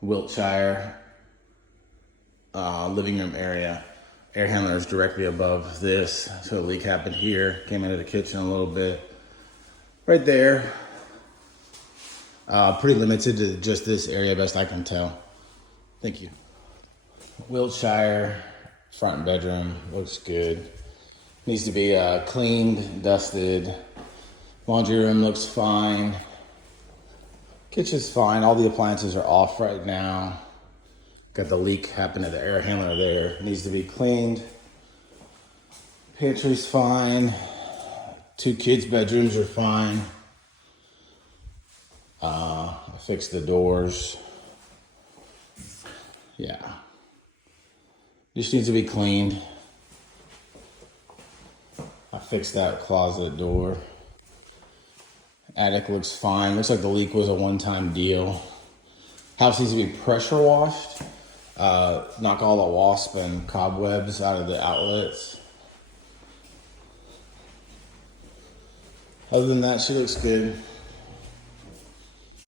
Wiltshire living room area. Air handler is directly above this, so the leak happened here. Came into the kitchen a little bit. Right there. Pretty limited to just this area, best I can tell. Thank you. Wiltshire front bedroom looks good. Needs to be cleaned, dusted. Laundry room looks fine. Kitchen's fine. All the appliances are off right now. Got the leak happened at the air handler there. Needs to be cleaned. Pantry's fine. 2 kids' bedrooms are fine. I fixed the doors. Yeah. Just needs to be cleaned. I fixed that closet door. Attic looks fine. Looks like the leak was a one-time deal. House needs to be pressure washed. Knock all the wasp and cobwebs out of the outlets. Other than that, she looks good.